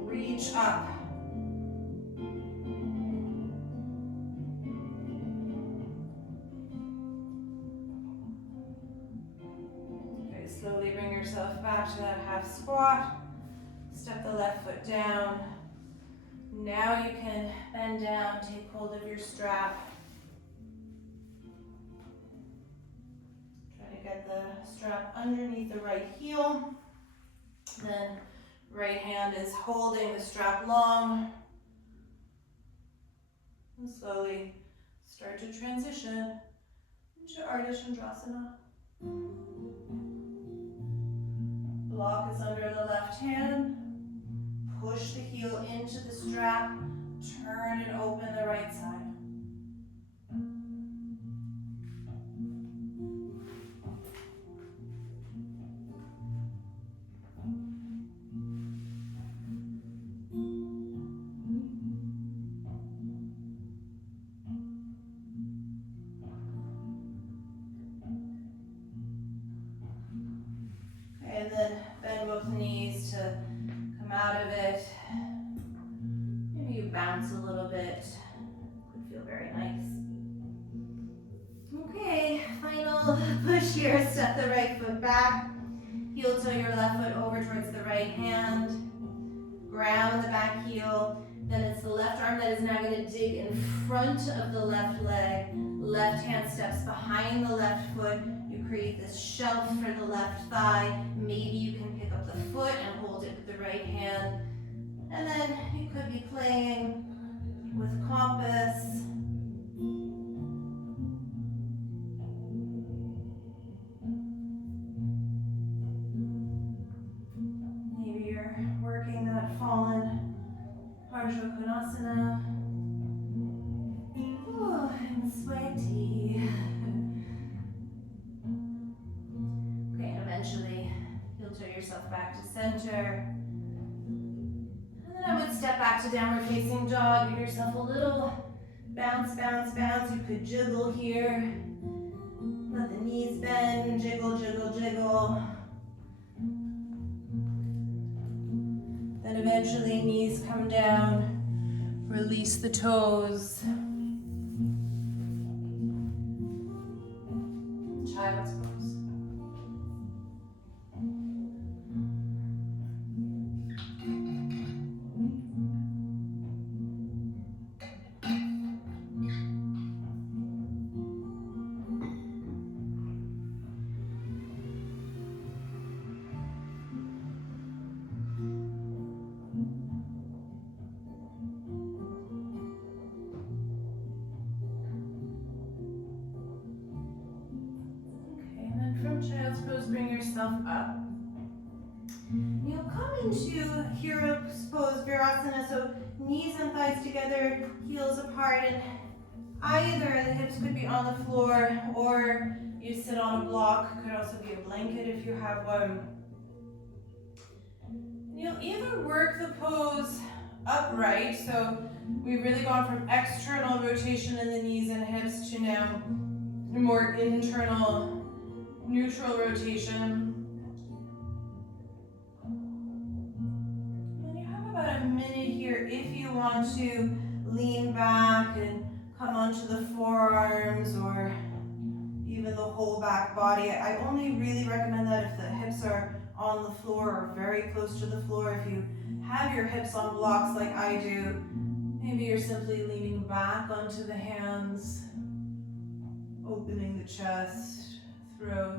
Reach up. Okay, slowly bring yourself back to that half squat. Step the left foot down. Now you can bend down, take hold of your strap. Try to get the strap underneath the right heel. Then right hand is holding the strap long. And slowly start to transition into Ardha Chandrasana. Block is under the left hand. Push the heel into the strap, turn and open the right side. Okay, and then bend both knees to come out of it. Maybe you bounce a little bit. Would feel very nice. Okay, final push here. Step the right foot back. Heel toe your left foot over towards the right hand. Ground the back heel. Then it's the left arm that is now going to dig in front of the left leg. Left hand steps behind the left foot. You create this shelf for the left thigh. Maybe you can pick up the foot and hold it with the right hand. And then you could be playing with compass. Maybe you're working that fallen Parsha Konasana. Oh, I'm sweaty. Okay, and eventually you'll turn yourself back to center. And then I would step back to downward facing dog. Give yourself a little bounce, bounce, bounce. You could jiggle here. Let the knees bend, jiggle, jiggle, jiggle. Then eventually knees come down. Release the toes. Child's pose. Child's pose, bring yourself up. You'll come into hero's pose, virasana, so knees and thighs together, heels apart, and either the hips could be on the floor or you sit on a block. Could also be a blanket if you have one. You'll either work the pose upright, so we've really gone from external rotation in the knees and hips to now more internal neutral rotation. And you have about a minute here if you want to lean back and come onto the forearms or even the whole back body. I only really recommend that if the hips are on the floor or very close to the floor. If you have your hips on blocks like I do, maybe you're simply leaning back onto the hands, opening the chest, throat.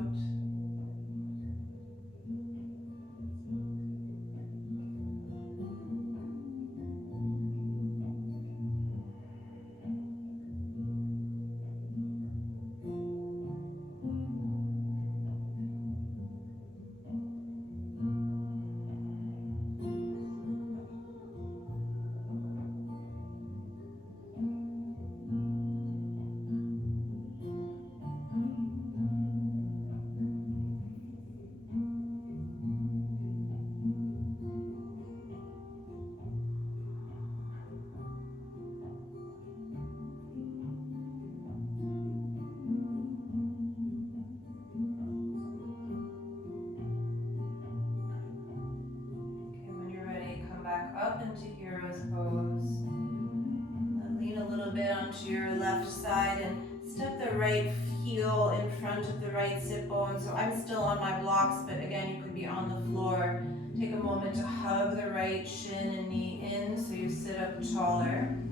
Up into hero's pose. Then lean a little bit onto your left side and step the right heel in front of the right sit bone. So I'm still on my blocks, but again, you could be on the floor. Take a moment to hug the right shin and knee in so you sit up taller. And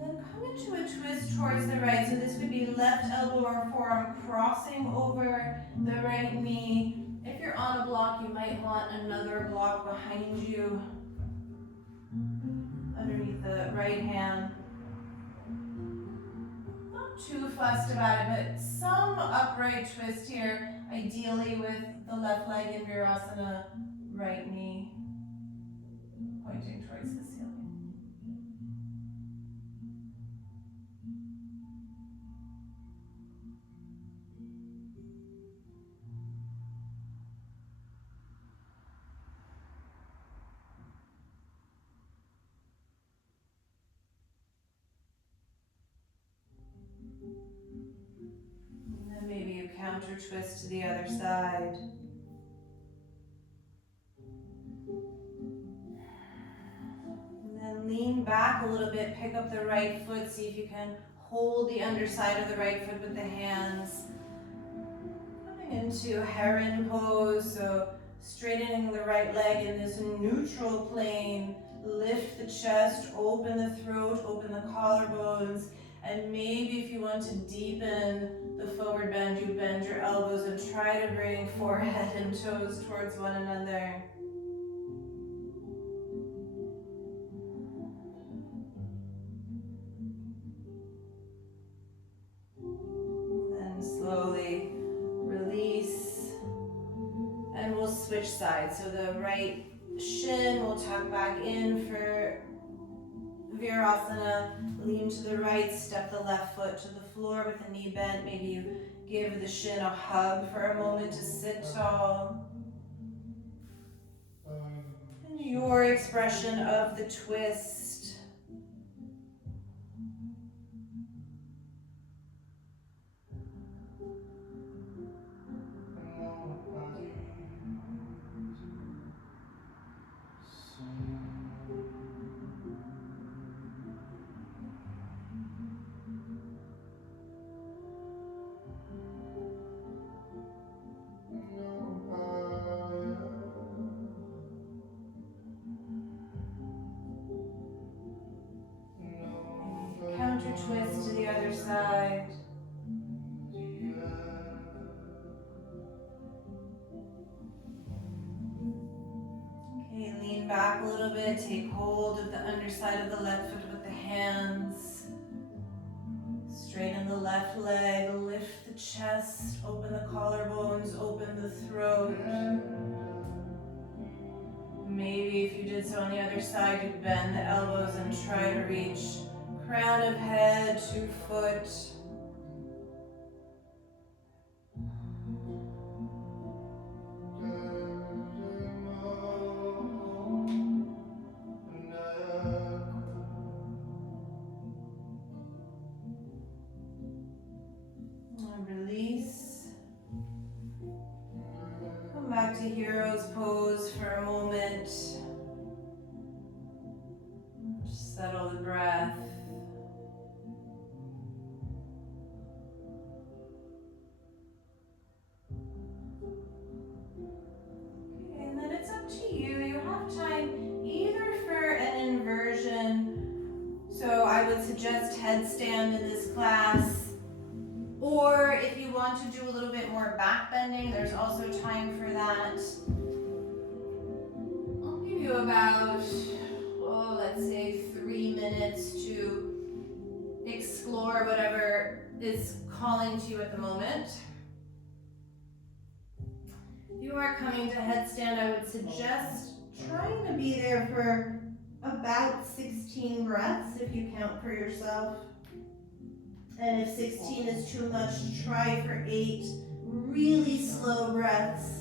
then come into a twist towards the right. So this could be left elbow or forearm crossing over the right knee. If you're on a block, you might want another block behind you, underneath the right hand. Not too fussed about it, but some upright twist here, ideally with the left leg in virasana right knee pointing towards the ceiling. And then maybe you counter twist to the other side. And then lean back a little bit, pick up the right foot, see if you can hold the underside of the right foot with the hands. Coming into heron pose, so straightening the right leg in this neutral plane. Lift the chest, open the throat, open the collarbones, and maybe if you want to deepen the forward bend, you bend your elbows and try to bring forehead and toes towards one another. Then slowly release, and we'll switch sides. So the right shin will tuck back in for Virasana. Lean to the right, step the left foot to the floor with the knee bent. Maybe you give the shin a hug for a moment to sit tall. And your expression of the twist. Counter twist to the other side. Okay, lean back a little bit, take hold of the underside of the left foot with the hands. Straighten the left leg, lift the chest, open the collarbones, open the throat. Maybe if you did so on the other side, you'd bend the elbows and try to reach crown of head to foot. And release. Come back to hero's pose for a moment. Just settle the breath. Okay, and then it's up to you. You have time either for an inversion. So I would suggest headstand in this class. Or if you want to do a little bit more back bending, there's also time for that. I'll give you about, let's say 3 minutes to explore whatever is calling to you at the moment. If you are coming to headstand, I would suggest trying to be there for about 16 breaths if you count for yourself. And if 16 is too much, try for 8 really slow breaths.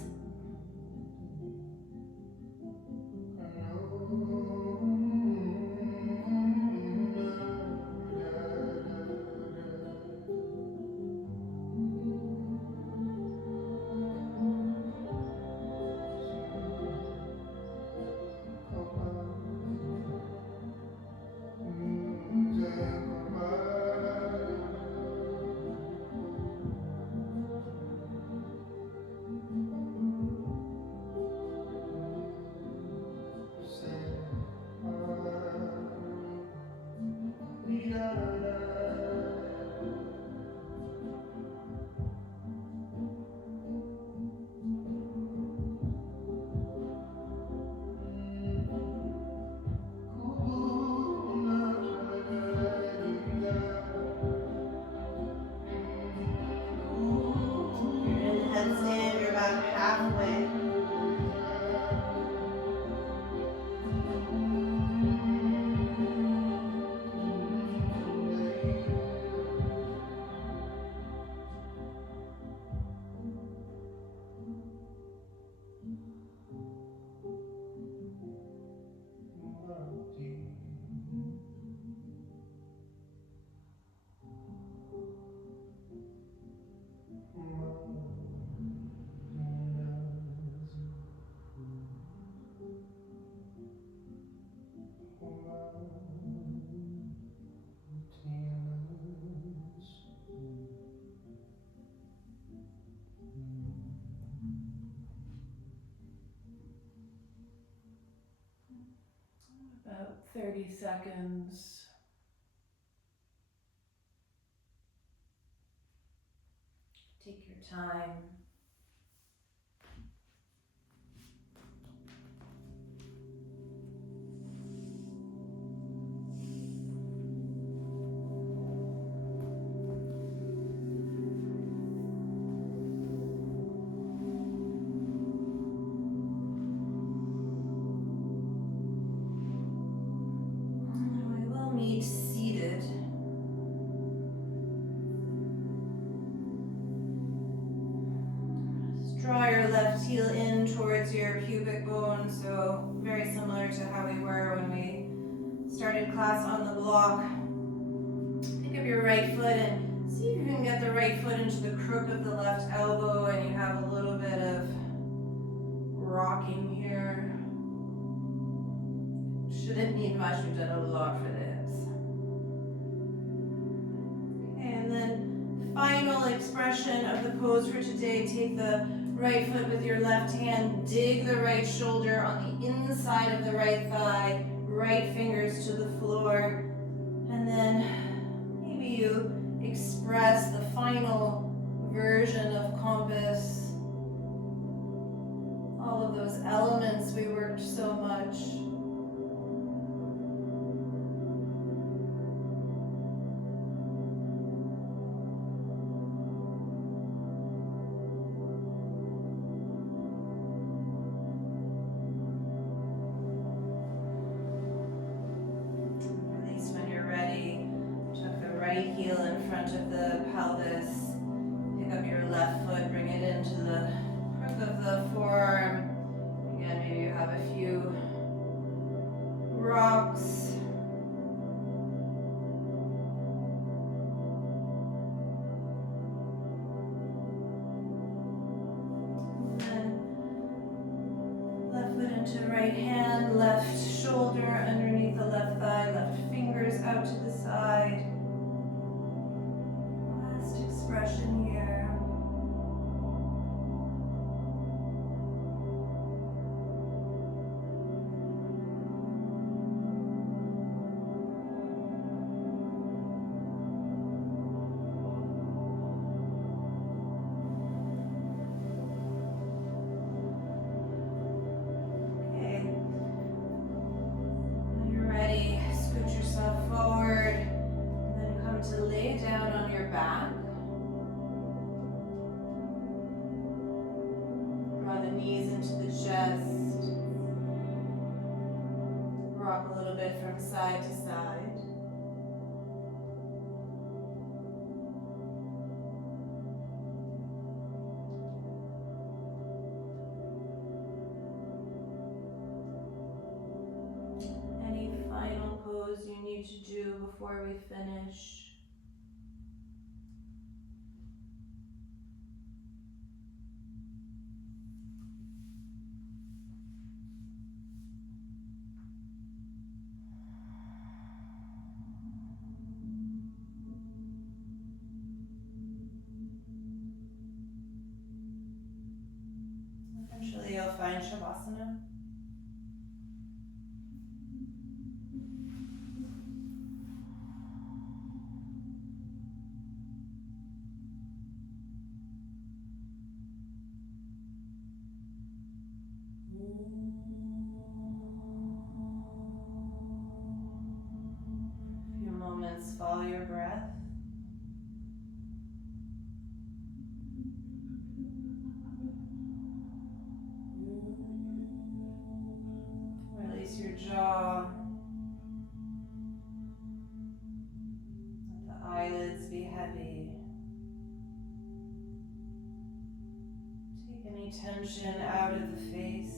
About 30 seconds. Take your time. We will meet seated. Draw your left heel in towards your pubic bone, so very similar to how we were when we started class on the block. Pick up your right foot and see if you can get the right foot into the crook of the left elbow, and you have a little bit of rocking here. Shouldn't need much, we've done a lot for the hips. Okay, and then final expression of the pose for today, take the right foot with your left hand, dig the right shoulder on the inside of the right thigh, right fingers to the floor, and then maybe you express the final version of compass, all of those elements we worked so much. Right heel in front of the pelvis. Pick up your left foot, bring it into the crook of the forearm. Again, maybe you have a few rocks. And left foot into right hand, left shoulder underneath the left thigh, left fingers out to the side. Expression here. Okay. When you're ready, scoot yourself forward and then come to lay down on your back. Knees into the chest. Rock a little bit from side to side. Any final pose you need to do before we finish? Eventually you'll find Shavasana. A few moments, follow your breath. Release your jaw. Let the eyelids be heavy. Take any tension out of the face.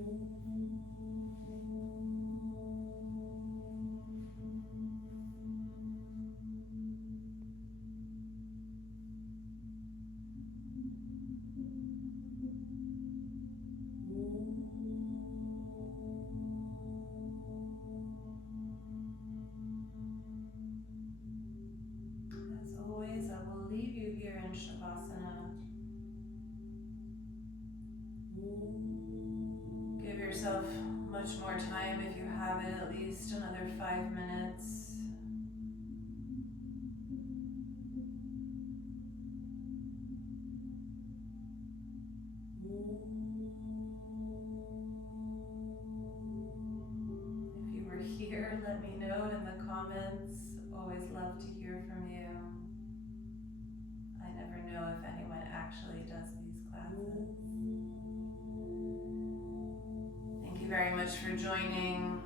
As always, I will leave you here in Shavasana. Give yourself much more time if you have it, at least another 5 minutes. If you were here, let me know in the comments. Always love to hear from you. I never know if anyone actually does these classes. Thank you very much for joining.